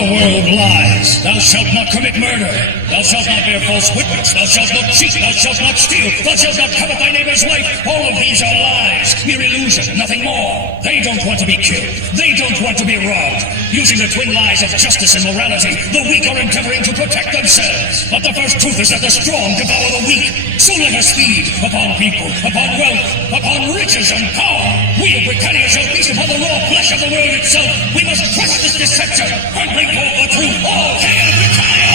The world lies. Thou shalt not commit murder. Thou shalt not bear false witness. Thou shalt not cheat. Thou shalt not steal. Thou shalt not covet thy neighbor's wife. All of these are lies. Mere illusion, nothing more. They don't want to be killed. They don't want to be robbed. Using the twin lies of justice and morality, the weak are endeavoring to protect themselves. But the first truth is that the strong devour the weak. So let us feed upon people, upon wealth, upon riches and power. We of Britannia shall feast upon the raw flesh of the world itself. We must crush this deception and bring forth the truth. All hail Britannia!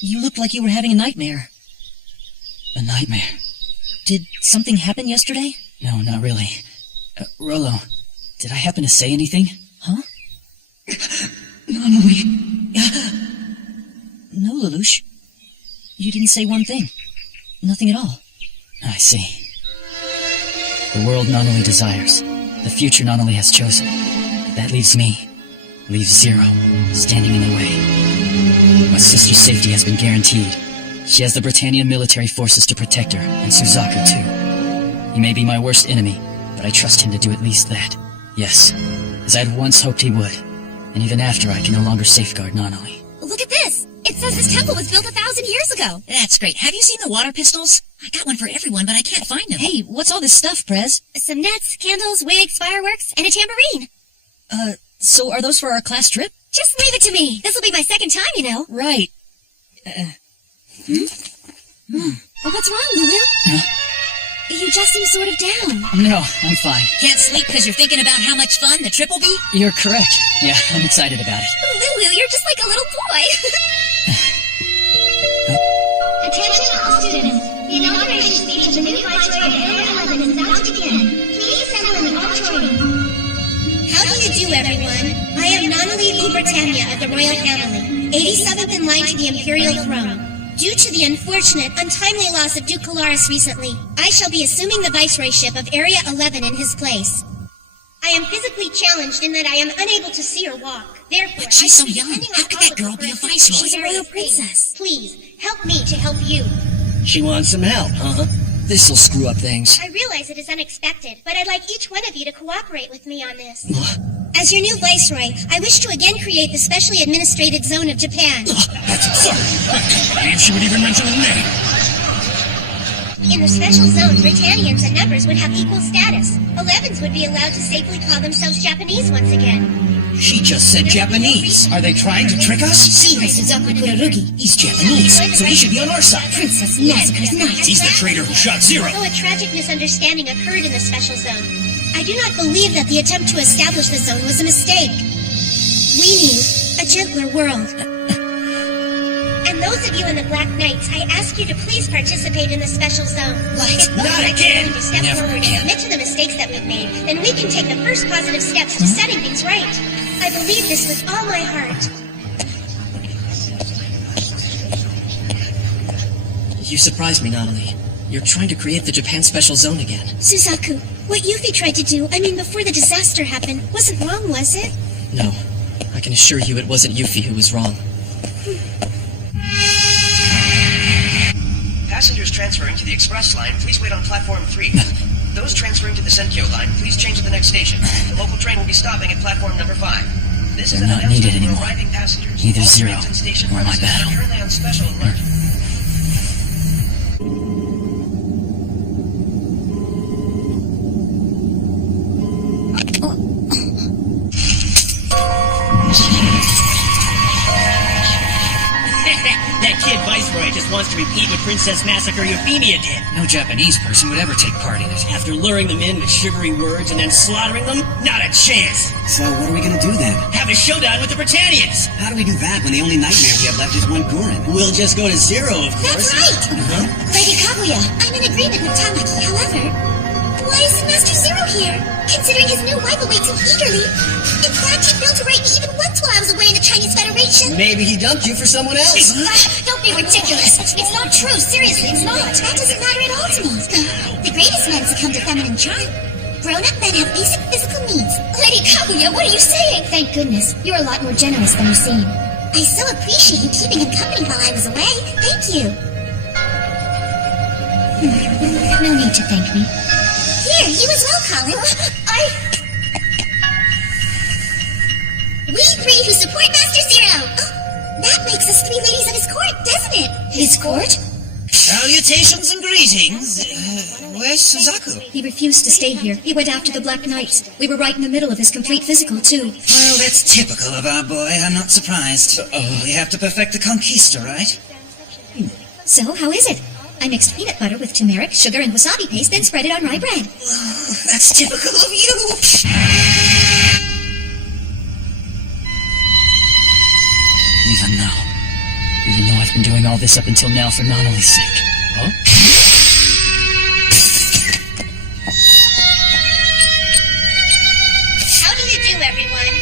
You looked like you were having a nightmare. A nightmare? Did something happen yesterday? No, not really. Rollo, did I happen to say anything? Huh? Nonoli. No, Lelouch. You didn't say one thing. Nothing at all. I see. The world not only desires, the future not only has chosen. That leaves me, leaves Zero, standing in the way. My sister's safety has been guaranteed. She has the Britannian military forces to protect her, and Suzaku too. He may be my worst enemy, but I trust him to do at least that. Yes, as I had once hoped he would. And even after, I can no longer safeguard Nonoli. Look at this! It says this temple was built 1,000 years ago. That's great. Have you seen the water pistols? I got one for everyone, but I can't find them. Hey, what's all this stuff, Prez? Some nets, candles, wigs, fireworks, and a tambourine. So are those for our class trip? Just leave it to me. This'll be my second time, you know. Right. What's wrong, Lulu? You just seem sort of down. No, I'm fine. Can't sleep because you're thinking about how much fun the trip will be? You're correct. Yeah, I'm excited about it. Lulu, you're just like a little boy. Attention all students. The inauguration speech of the new viceroy of Area 11 is about to begin. Please assemble in the auditorium. How do you do, everyone? I am Nonoli V. Britannia of the royal family, 87th in line to the imperial throne. Due to the unfortunate, untimely loss of Duke Colaris recently, I shall be assuming the viceroyship of Area 11 in his place. I am physically challenged in that I am unable to see or walk. Therefore, But she's so young. How could that girl be a viceroy? She's a royal princess. Please, help me to help you. She wants some help, huh? This'll screw up things. I realize it is unexpected, but I'd like each one of you to cooperate with me on this. As your new viceroy, I wish to again create the specially administrated zone of Japan. That's absurd. I believe she would even mention his name. In the special zone, Britannians and numbers would have equal status. 11s would be allowed to safely call themselves Japanese once again. She just said Japanese. Are they trying to trick us? She is Suzaku Kurorugi. He's Japanese, so he should be on our side. Princess Nezuka's knight. He's the traitor who shot Zero. Although a tragic misunderstanding occurred in the special zone, I do not believe that the attempt to establish the zone was a mistake. We need a gentler world. And those of you in the Black Knights, I ask you to please participate in the special zone. If both Not sides again. are willing to step Never forward again. and admit to the mistakes that we've made, then we can take the first positive steps to setting things right. I believe this with all my heart. You surprised me, Nonoli. You're trying to create the Japan Special Zone again. Suzaku, what Yuffie tried to do, before the disaster happened, wasn't wrong, was it? No, I can assure you it wasn't Yuffie who was wrong. Passengers transferring to the express line, please wait on platform 3. Those transferring to the Senkyo line, please change to the next station. The local train will be stopping at platform number 5. This is They're an not needed announcement for anymore. arriving passengers. Either All Zero trains and station or my premises battle. are currently on special alert. That kid Viceroy just wants to repeat what Princess Massacre Euphemia did. No Japanese person would ever take part in it. After luring them in with sugary words and then slaughtering them, not a chance. So what are we gonna do then? Have a showdown with the Britannians. How do we do that when the only nightmare we have left is one Gurren? We'll just go to Zero, of That's course. right! Lady Kaguya, I'm in agreement with Tamaki. However, why isn't Master Zero here? Considering his new wife awaits him eagerly. In fact, he failed to write me even once while I was away in the Chinese Federation. Maybe he dumped you for someone else. Don't be ridiculous. It's not true. Seriously, it's not. That doesn't matter at all to me. The greatest men succumb to feminine charm. Grown-up men have basic physical needs. Lady Kaguya, what are you saying? Thank goodness. You're a lot more generous than you seem. I so appreciate you keeping him company while I was away. Thank you. No need to thank me. Here, you as well, Colin. We three who support Master Zero. Oh, that makes us 3 ladies of his court, doesn't it? His court? Salutations and greetings. Where's Suzaku? He refused to stay here. He went after the Black Knights. We were right in the middle of his complete physical, too. Well, that's typical of our boy. I'm not surprised. We have to perfect the conquista, right? So, how is it? I mixed peanut butter with turmeric, sugar, and wasabi paste, then spread it on rye bread. That's typical of you. Even though I've been doing all this up until now for Nanali's sake. Huh? How do you do, everyone?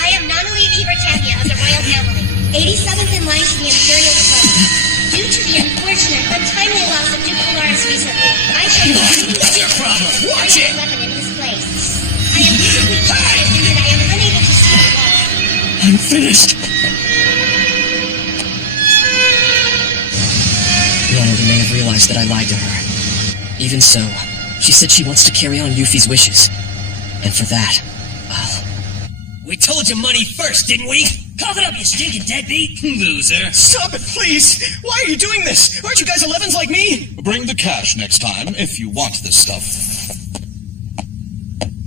I am Nanali Libertania of the Royal Family, 87th in line to the Imperial throne. Due to the unfortunate, untimely loss of Duke Polaris recently, I shall be What's your problem? Watch it! weapon in his place. I am physically challenged in that I am unable to see the wall. I'm finished! Nanali may have realized that I lied to her. Even so, she said she wants to carry on Yuffie's wishes. And for that, We told you money first, didn't we? Cough it up, you stinking deadbeat. Loser. Stop it, please! Why are you doing this? Aren't you guys 11s like me? Bring the cash next time if you want this stuff.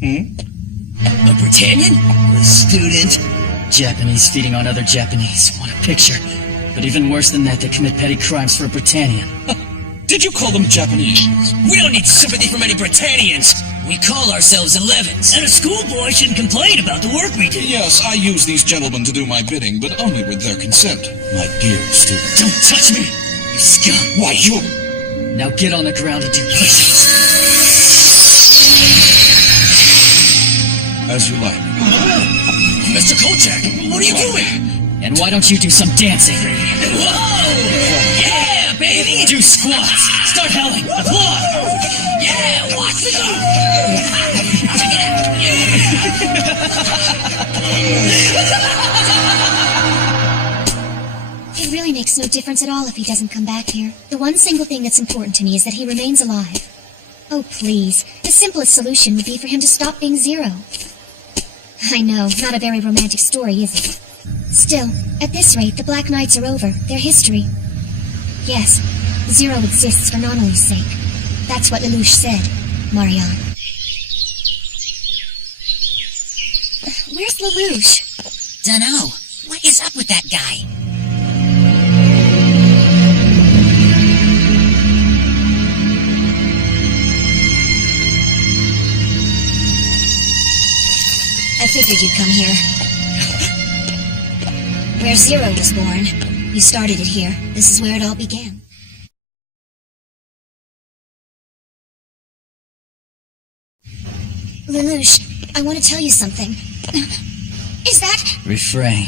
A Britannian? The student. Japanese feeding on other Japanese. What a picture. But even worse than that, they commit petty crimes for a Britannian. Did you call them Japanese? We don't need sympathy from any Britannians. We call ourselves 11s. And a schoolboy shouldn't complain about the work we do. Yes, I use these gentlemen to do my bidding, but only with their consent. My dear student. Don't touch me, you scum. Why, you... Now get on the ground and do push-ups. As you like. Mr. Kolchak, what are you doing? And why don't you do some dancing? Whoa! Yeah, baby! Do squats! Start howling! Applaud! Yeah, watch me go! It really makes no difference at all if he doesn't come back here. The one single thing that's important to me is that he remains alive. Oh, please. The simplest solution would be for him to stop being Zero. I know, not a very romantic story, is it? Still, at this rate, the Black Knights are over. They're history. Yes, Zero exists for Nanali's sake. That's what Lelouch said, Marianne. Where's Lelouch? Dunno. What is up with that guy? I figured you'd come here. Where Zero was born. You started it here. This is where it all began. Lelouch, I want to tell you something. Is that... Refrain.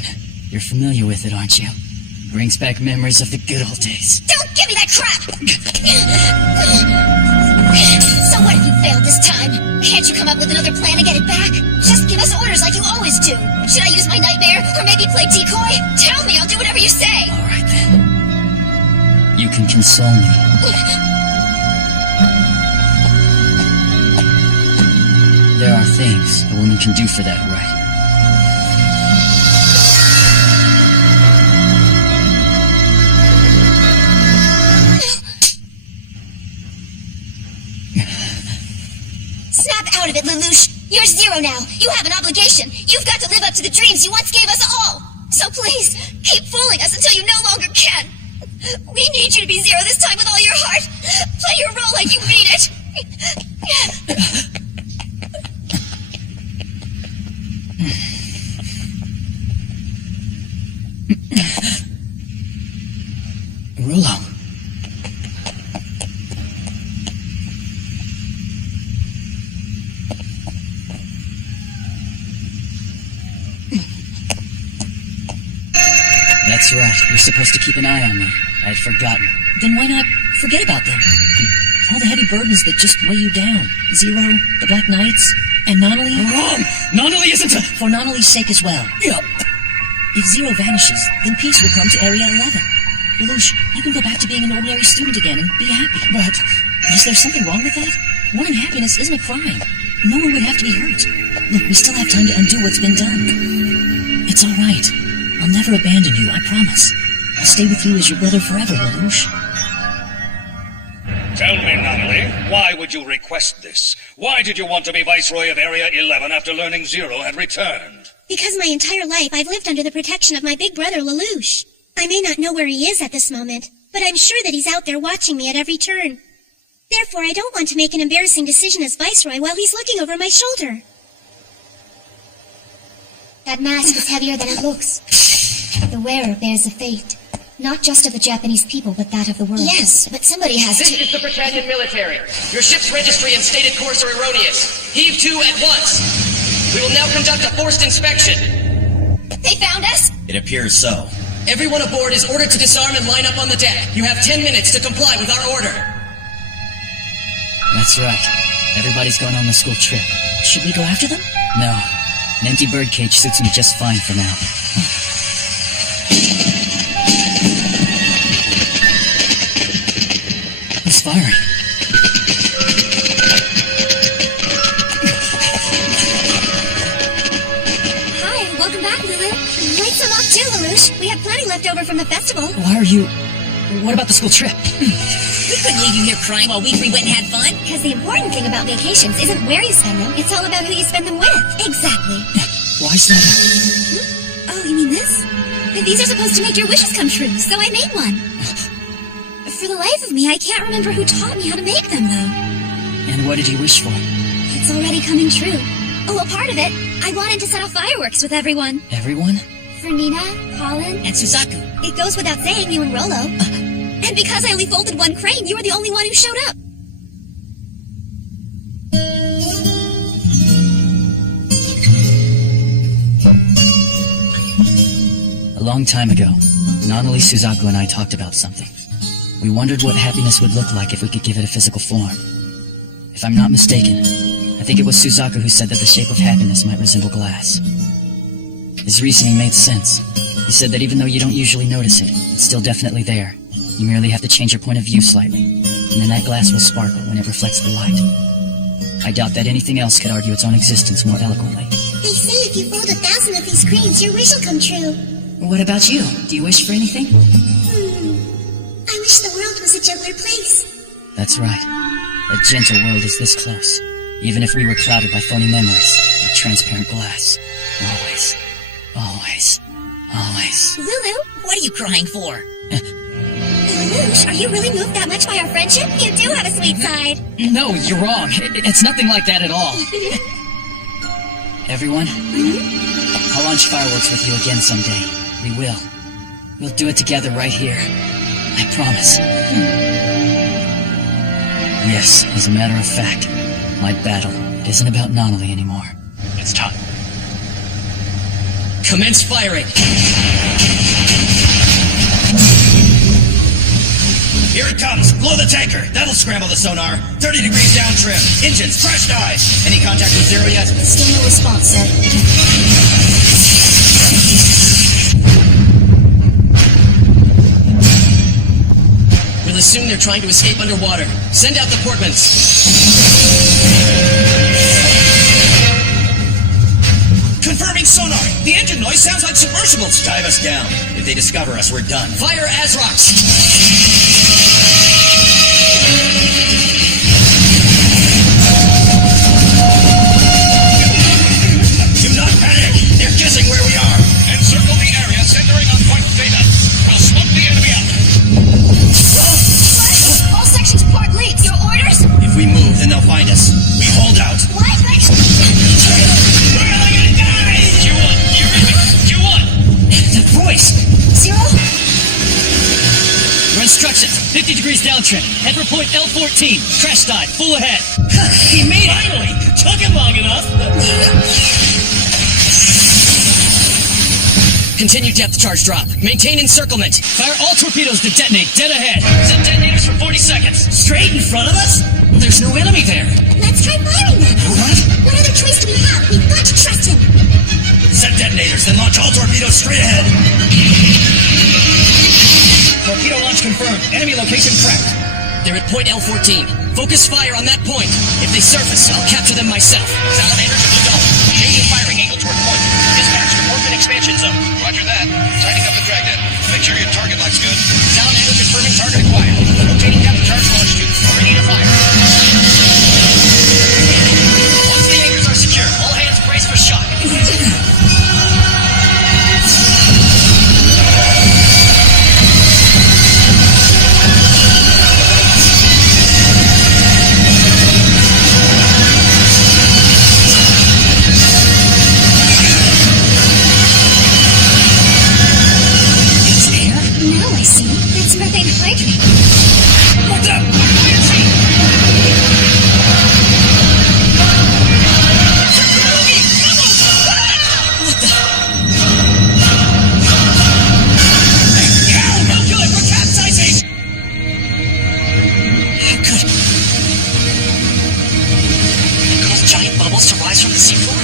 You're familiar with it, aren't you? Brings back memories of the good old days. Don't give me that crap! So what have you failed this time. Can't you come up with another plan to get it back? Just give us orders like you always do. Should I use my nightmare or maybe play decoy? Tell me, I'll do whatever you say. All right, then. You can console me. There are things a woman can do for that right. Snap out of it, Lelouch. You're Zero now. You have an obligation. You've got to live up to the dreams you once gave us all. So please, keep fooling us until you no longer can. We need you to be Zero this time with all your heart. Play your role like you mean it. Rolo. That's right. You're supposed to keep an eye on me. I'd forgotten. Then why not forget about them? All the heavy burdens that just weigh you down. Zero, the Black Knights, and Nonnally. Wrong! Nonnally isn't a... For Nonnally's sake as well. Yeah. If Zero vanishes, then peace will come to Area 11. Lelouch, you can go back to being an ordinary student again and be happy. But is there something wrong with that? Wanting happiness isn't a crime. No one would have to be hurt. Look, we still have time to undo what's been done. It's all right. I'll never abandon you, I promise. I'll stay with you as your brother forever, Lelouch. Tell me, Nonnally, why would you request this? Why did you want to be Viceroy of Area 11 after learning Zero had returned? Because my entire life I've lived under the protection of my big brother, Lelouch. I may not know where he is at this moment, but I'm sure that he's out there watching me at every turn. Therefore, I don't want to make an embarrassing decision as Viceroy while he's looking over my shoulder. That mask is heavier than it looks. The wearer bears a fate, not just of the Japanese people, but that of the world. Yes, but somebody has This to... is the Britannian military. Your ship's registry and stated course are erroneous. Heave to at once. We will now conduct a forced inspection. They found us? It appears so. Everyone aboard is ordered to disarm and line up on the deck. You have 10 minutes to comply with our order. That's right. Everybody's gone on the school trip. Should we go after them? No. An empty birdcage suits me just fine for now. Who's firing? Hi, welcome back, Lulu. Light some up too, Lelouch. We have plenty left over from the festival. Why are you... What about the school trip? We couldn't leave you here crying while we three went and had fun. Because the important thing about vacations isn't where you spend them, it's all about who you spend them with. Exactly. Why is that? Oh, you mean this? These are supposed to make your wishes come true, so I made one. For the life of me, I can't remember who taught me how to make them, though. And what did you wish for? It's already coming true. Oh, a part of it, I wanted to set off fireworks with everyone. Everyone? For Nina, Colin, And Suzaku. it goes without saying, you and Rolo. And because I only folded one crane, you were the only one who showed up. A long time ago, Nonnally, Suzaku, and I talked about something. We wondered what happiness would look like if we could give it a physical form. If I'm not mistaken, I think it was Suzaku who said that the shape of happiness might resemble glass. His reasoning made sense. He said that even though you don't usually notice it, it's still definitely there. You merely have to change your point of view slightly, and then that glass will sparkle when it reflects the light. I doubt that anything else could argue its own existence more eloquently. They say if you fold 1,000 of these cranes, your wish will come true. What about you? Do you wish for anything? I wish the world was a gentler place. That's right. A gentle world is this close, even if we were clouded by phony memories, like transparent glass. Always. Always. Always. Lulu? What are you crying for? Lelouch, are you really moved that much by our friendship? You do have a sweet side. No, you're wrong. It's nothing like that at all. Everyone, I'll launch fireworks with you again someday. We will. We'll do it together right here. I promise. Yes, as a matter of fact, my battle, it isn't about Nonnally anymore. It's time. Commence firing. Here it comes. Blow the tanker. That'll scramble the sonar. 30 degrees down trim. Engines, crash dive. Any contact with Zero yet? Still no response, sir. We'll assume they're trying to escape underwater. Send out the portmans. Confirming sonar. The engine noise sounds like submersibles. Dive us down. If they discover us, we're done. Fire Azrox. Do not panic. They're guessing where we are. Encircle the area centering on Point Theta. We'll smoke the enemy out. What? All sections port leaks. Your orders? If we move, then they'll find us. We hold out. What? We're all gonna die! Q1, you read me. Q1! That voice. Zero? Your instructions, 50 degrees down trim. Head for point L14. Crash dive, full ahead. He made it! Finally! Took him long enough. Continue depth charge drop. Maintain encirclement. Fire all torpedoes to detonate dead ahead. Set detonators for 40 seconds. Straight in front of us? There's no enemy there. Let's try firing them. What other choice do we have? We've got to trust him. Set detonators, then launch all torpedoes straight ahead. Torpedo launch confirmed. Enemy location tracked. They're at point L14. Focus fire on that point. If they surface, I'll capture them myself. Salamanders at Blue Dome. Changing firing angle toward point. Dispatch to Orphan expansion zone. Roger that. Tightening up the dragnet. Make sure your target locks good. Salamander confirming target acquired. Rotating depth charge launch tube. Ready to fire. Once the anchors are secure, all hands brace for shock. Now I see. That's methane hydrate. What's up? No good! We're capsizing! How could it cause giant bubbles to rise from the seafloor?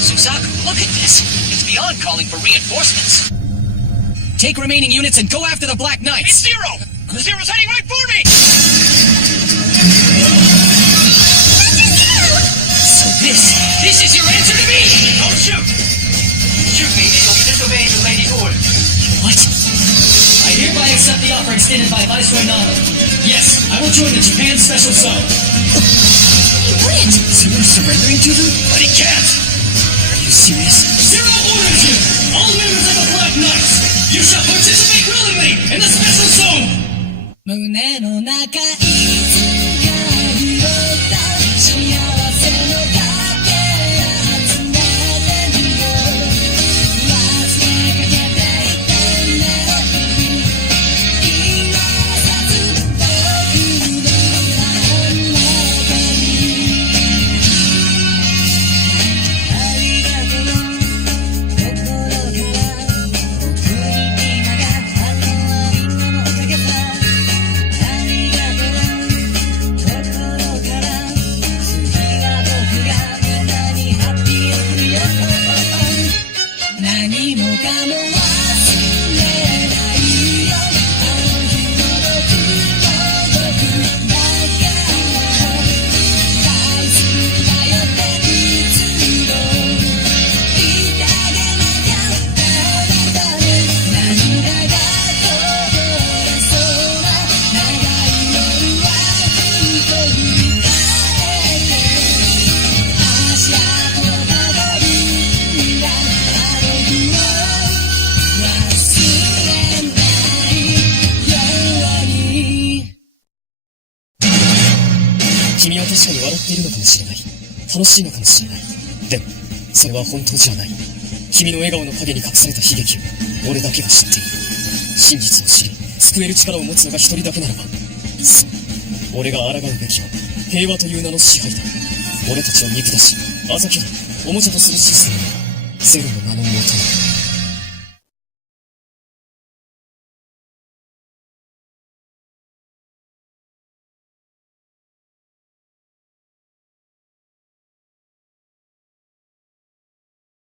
Suzaku, look at this. It's beyond calling for reinforcements. Take remaining units and go after the Black It's Knights. Zero! Zero's heading right for me! So this is your answer to me! Don't shoot! Shoot me and you'll be disobeying the lady's orders. What? I hereby accept the offer extended by Viceroy Nano. Yes, I will join the Japan Special Zone. You wouldn't. Zero's surrendering to them? But he can't! Are you serious? Zero orders you! All members of the Black Knights! You shall participate willingly in the special zone! 胸の中いつか拾った幸せのかけら集めてみよう忘れかけていたメロディー今さず僕の真ん中にありがとう心から僕に今があとはみんなのおかげさありがとう心から次は僕がみんなにハッピーを送るよ何もかも忘れないよあの日の僕も僕だから大好きだよっていつも言ってあげなきゃあなたに涙がこぼれそうな長い夜はふと振り返って足跡たどるんだあの日を忘れないように君は確かに笑っているのかもしれない。楽しいのかもしれない。でも、それは本当じゃない。君の笑顔の陰に隠された悲劇を俺だけが知っている。真実を知り、救える力を持つのが一人だけならば、そう、俺が抗うべきは平和という名の支配だ。俺たちを見下し、あざけり、おもちゃとするシステムはゼロの名のもとに。